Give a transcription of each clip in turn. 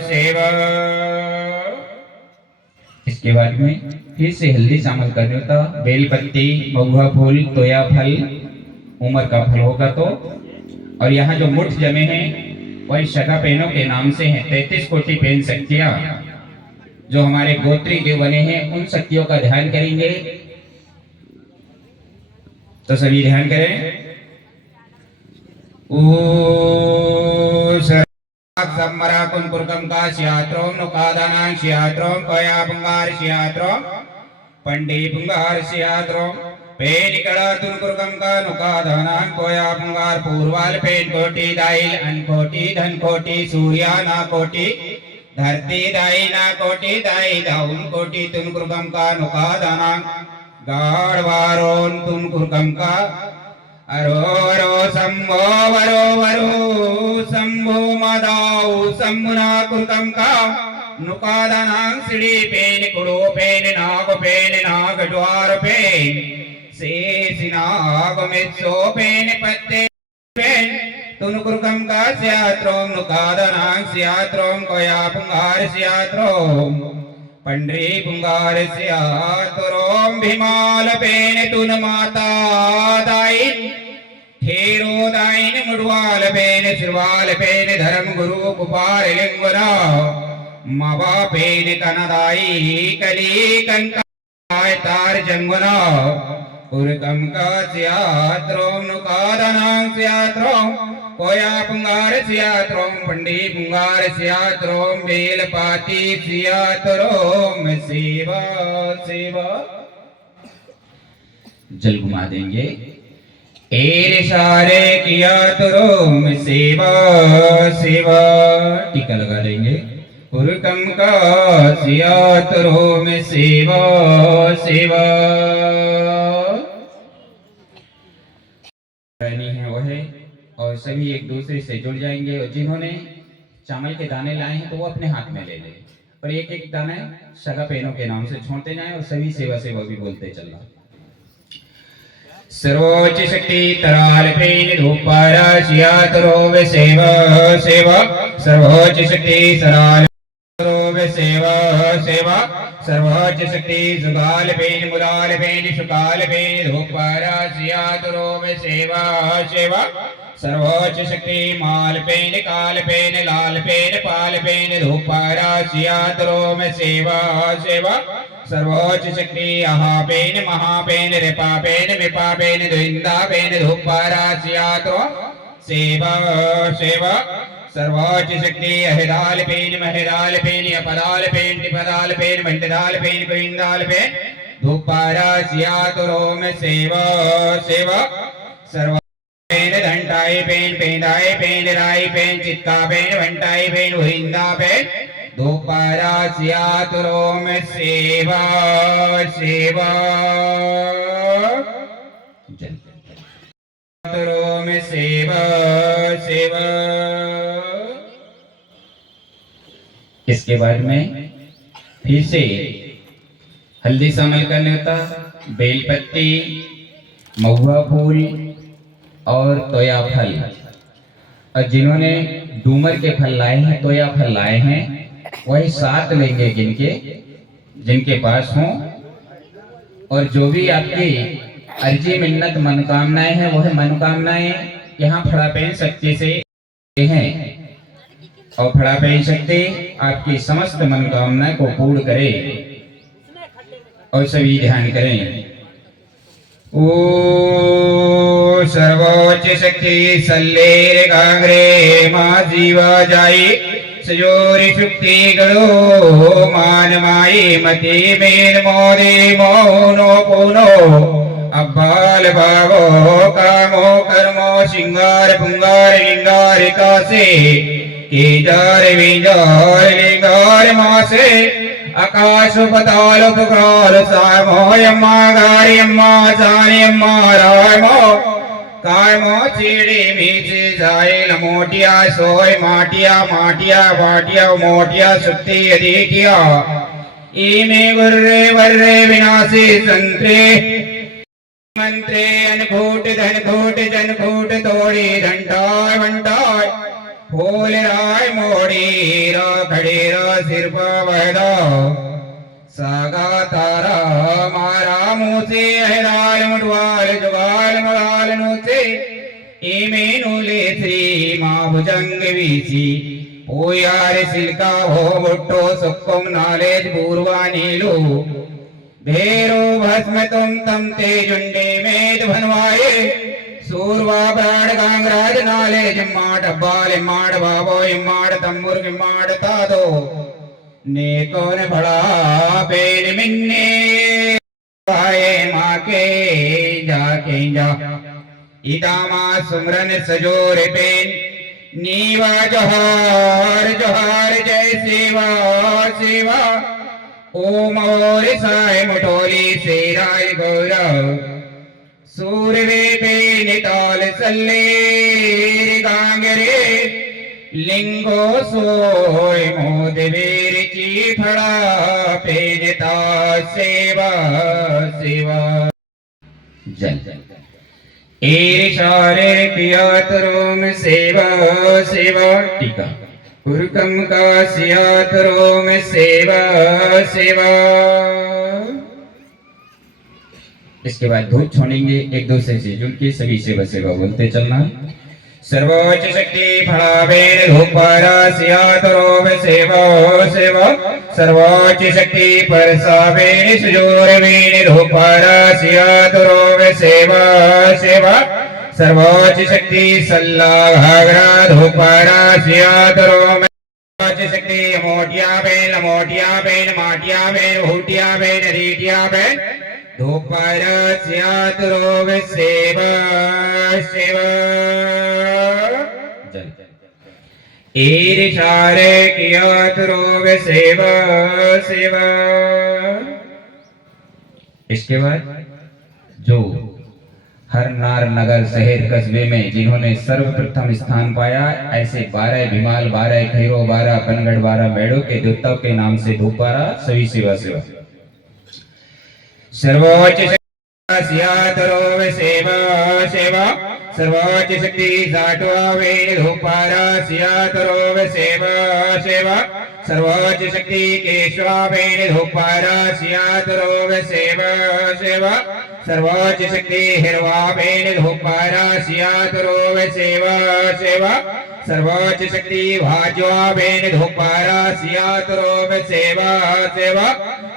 शिव। इसके बाद में फिर से हल्दी शामिल करने होता, बेलपत्ती, महुआ फूल, तोया फल, उमर का फल होगा तो। और यहाँ जो मुठ जमे हैं वही शगा पेनों के नाम से हैं। 33 कोटि पेन शक्तियां जो हमारे गोत्री देव बने हैं उन शक्तियों का ध्यान करेंगे। तो सभी ध्यान करें। सम्मराकुन कुर्कम का श्यात्रोम नुकादानां श्यात्रोम कोया बंगार श्यात्रोम पंडी बंगार श्यात्रोम पेनिकड़ा तुन कुर्कम का नुकादानां कोया बंगार पूर्वाल पेन कोटि दाइल अनकोटि धन कोटि सूर्याना कोटि धरती दाई ना कोटि दाई दाउन कोटि तुन कुर्कम का नुकादानां गाढ़वारोन तुन कुर्कम का अरो अरो शंभो वरो वरो शंभो मदाऊ शंभुना कुर्कम का नुकादानां सिड़ी पेन कुड़ो पेन नाग द्वार पेन शेष नाग मित्सो पेन पत्ते पेन तुन कुर्कम का स्यात्रोम नुकादानां स्यात्रोम कोया पुंगार स्यात्रोम पंड्री पुंगार स्यात्रोम भीमाल पेन तुन माता दाइन ठेरो दाइन मुड़वाल पेन श्रवाल पेन धर्म गुरु कुपार लिंगना मवा पेन कनदाई कली कंकाय तार जंगना कुर्कम का स्यात्रोम नुकादानां स्यात्रोम कोया पुंगार स्यात्रोम पंडी पुंगार स्यात्रोम बेलपाती स्यात्रोम सेवा सेवा। जल घुमा देंगे। एर सारे किया तुरोम सेवा सेवा। टीका लगा देंगे। कुर्कम का स्यात्रोम सेवा सेवा। है वह है और सभी एक दूसरे से जुड़ जाएंगे। और जिन्होंने चावल के दाने लाए हैं तो वो अपने हाथ में ले लें और एक एक दाना सगा पेनों के नाम से छोड़ते जाएं और सभी सेवा सेवा भी बोलते चलना। सर्वोच्च शक्ति तराल पेन धूपारा सियातरो वे सेवा सेवा। सर्वोच्च शक्ति सराल वे सेवा सेवा। सर्वोच्च शक्ति सुगाल पेन मुलाल पेन सुकाल पेन धूपारा सियातरो वे सेवा सेवा। सर्वोच्च शक्ति माल पेन काल पेन लाल पेन पाल पेन धूपारा सियातरो में सेवा सेवा। सर्वोच्च शक्ति अहा पेन महापेन रिपा पेन विपा पेन द्विंदा पेन धूपारा सियातरो सेवा सेवा। सर्वोच्च शक्ति अहिदाल पेन महिदाल पेन अपदाल पेन टिपदाल पेन मंडदाल पेन गोविंदाल पेन धूपारा सियातरो में सेवा सेवा। सर्व पेन घंटाई पेन पेंदाई पेन राई पेन चित्का पेन घंटाई पेन वहिंदा पेन धूपारा सियातरो में सेवा सेवा सियातरो में सेवा सेवा। इसके बाद में फिर से हल्दी शामिल करने होता, बेलपत्ती, महुआ फूल और तोया फल। और जिन्होंने डूमर के फल लाए हैं, तोया फल लाए हैं, वही 7 लेंगे जिनके पास हों। और जो भी आपकी अर्जी मिन्नत मनोकामनाएं हैं वह मनोकामनाएं यहाँ फड़ा पेन शक्ति से हैं और फड़ा पेन शक्ति आपकी समस्त मनोकामनाएं को पूर्ण करे। और सभी ध्यान करें। ओ सर्वोच्च शक्ति सल्लेर गांगरे मां जीवा जाई सजोरी शुक्ति गड़ो मान माई मति मेन मोदे मौनो पुनो अब्बाल भावो कामो कर्मो सिंगार पुंगार लिंगार कासे केदार विंजार लिंगार मासे आकाश पताल पुकार सामो यम्मा गारी यम्मा जानी यम्मा रामो कायमो चीड़ी मीठी जाइल मोटिया सोय माटिया माटिया वाटिया मोटिया सुक्ति अधीटिया इमे गुर्रे वर्रे विनाशी संत्रे मंत्रे अनघूट धनघूट जनघूट तोड़ी घंटाय घंटाय फूल राय मोड़ी रा खड़ी रा सिर पवदा सागा तारा मारा मूसे हराल मुटवाल जुगाल मगाल नूसे इमेनुले श्री माँ भुजंग वीसी ओ यार सिल्का हो मुट्टो सुक्कुम नालेज पूर्वा नीलो भेरो भस्म तुम तम ते जुंडे में भनवाए सूरवा प्राण गांगराज नाले जिम्माड़ अब्बाल इम्माड़ बाबो इम्माड़ तम्मुर इम्माड़ तादो ने कौन बड़ा पेन मिन्ने आए माँ के जाके जा इदामा सुमरन सजोर पेन नीवा जोहार जोहार जय सेवा सेवा ओम और साय मटोली से राय गौरव सूर्य पे निताल सल्ले गांगरे लिंगो सोय मोदवीर की फड़ा पेजता सेवा सेवा जल ईर्षारे पियातरोम सेवा सेवा टीका उर्कम का सियातरोम सेवा सेवा। इसके बाद धूप छोड़ेंगे एक दूसरे से जुड़ के सभी सेवा सेवा बोलते चलना। सर्वोच्च शक्ति फड़ावेन धूपारा सियातरोम सेवा सेवा सर्वोच्च शक्ति परसावेन सुजोरवेन धूपारा सियातरोम सेवा सेवा सर्वोच्च शक्ति सल्ला घाघरा धूपारा सियातरोम सर्वोच्च शक्ति मोटिया बेन माटिया बेन भूटिया बेन रीटिया बेन धूपारा सियातरोम सेवा सेवा ईर्षारे कियातरोम सेवा सेवा। इसके बाद जो हर नार नगर शहर कस्बे में जिन्होंने सर्वप्रथम स्थान पाया ऐसे 12 भीमाल 12 खैरो 12 कनगढ़ 12 मेढ़ों के देवताओं के नाम से धूपारा सभी सेवा सेवा। सर्वोच्च शक्ति सियातरोम सेवा सेवा सर्वोच्च शक्ति साटवावे धूपारा सियातरोम सेवा सेवा सर्वोच्च शक्ति केशवावे धूपारा सियातरोम सेवा सेवा सर्वोच्च शक्ति हिरवावे धूपारा सियातरोम सेवा सेवा सर्वोच्च शक्ति भाजवावे धूपारा सियातरोम सेवा सेवा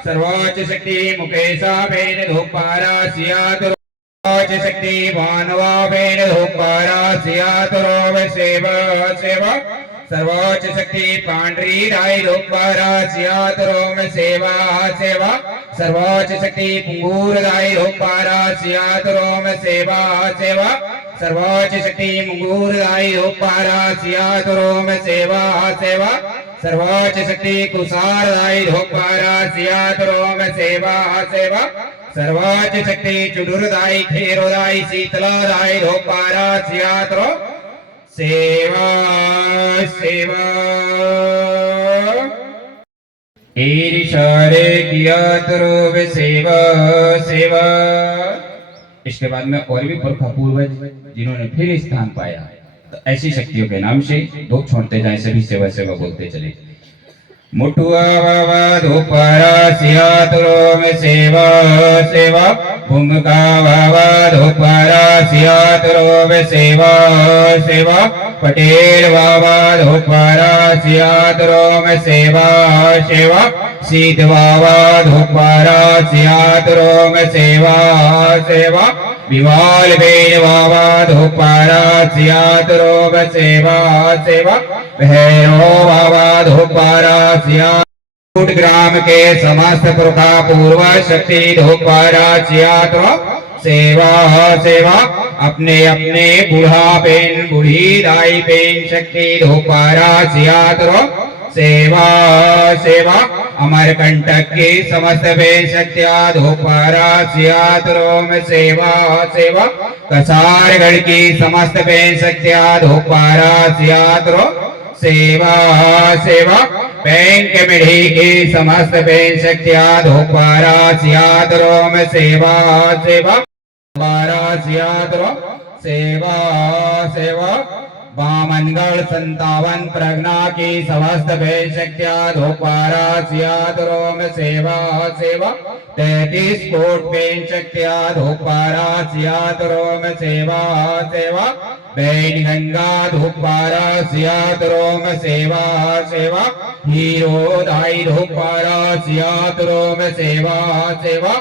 सर्वोच्च शक्ति मुकेशावे धूपारा सियातरोम सर्वोच्च शक्ति मानवावेन धूपारा सियातरोम सेवा सेवा सर्वोच्च शक्ति पांडरी राय धूपारा सियातरोम सेवा सेवा सर्वोच्च शक्ति पुंगूर राय धूपारा सियातरोम सेवा सेवा सर्वोच्च शक्ति मुंगूर राय धूपारा सियातरोम सेवा सेवा सर्वोच्च शक्ति कुसार राय धूपारा सियातरोम सेवा सेवा सर्वोच्च शक्ति चुडुरदाई खेरोदाई शीतलादाई धूपारा सियातरो सेवा सेवा। ईर्षारे कियातरोम सेवा सेवा। इसके बाद में और भी पुरखा पूर्वज जिन्होंने फिर स्थान पाया तो ऐसी शक्तियों के नाम से धूप छोड़ते जाए सभी सेवा सेवा बोलते चले। मुटुआ बाबा धूपारा सियातरोम सेवा सेवा भूमिका बाबा धूपारा सियातरोम सेवा सेवा पटेल बाबा धूपारा सियातरोम सेवा सेवा सीत बाबा धूपारा सियातरोम सेवा सेवा विवाल बेन बाबा धूपारा सियातरोम सेवा सेवा भैरव बाबा धूपारा सियातरोम ग्राम के समस्त पुरखा पूर्व शक्ति धूपारा सियातरोम सेवा सेवा अपने अपने बूढ़ा पेन बूढ़ी दाई पेन शक्ति धूपारा सियातरोम सेवा सेवा अमरकंटक की समस्त पेन शक्तिया धूपारा सियातरोम सेवा सेवा कसारगढ़ की समस्त पेन शक्तिया धूपारा सियातरोम सेवा सेवा बैंक मिढ़ी की समस्त पेन शक्तिया धूपारा सियातरोम सेवा सेवा धूपारा सियातरोम सेवा सेवा पामनगढ़ 57 प्रज्ञा की समस्त भेद शक्तिया धोपारा सियातरो में सेवा सेवा 33 कोट पेन शक्तिया धोपारा सियातरो में सेवा सेवा बैन गंगा धोपारा सियातरो में सेवा सेवा हीरो दाई धोपारा सियातरो में सेवा सेवा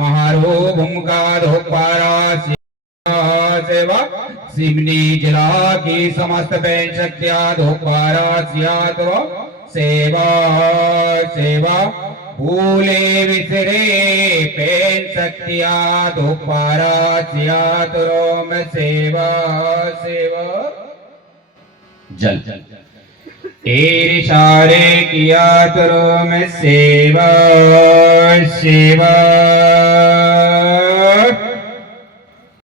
महारो भूमका धोपारा सेवा सिमनी जिला की समस्त पेन शक्तिया धोपारा सियातरो सेवा सेवा भूले विसरे पेन शक्तिया धोपारा सियातरो में सेवा सेवा जल तेरे इशारे किया तरो में सेवा सेवा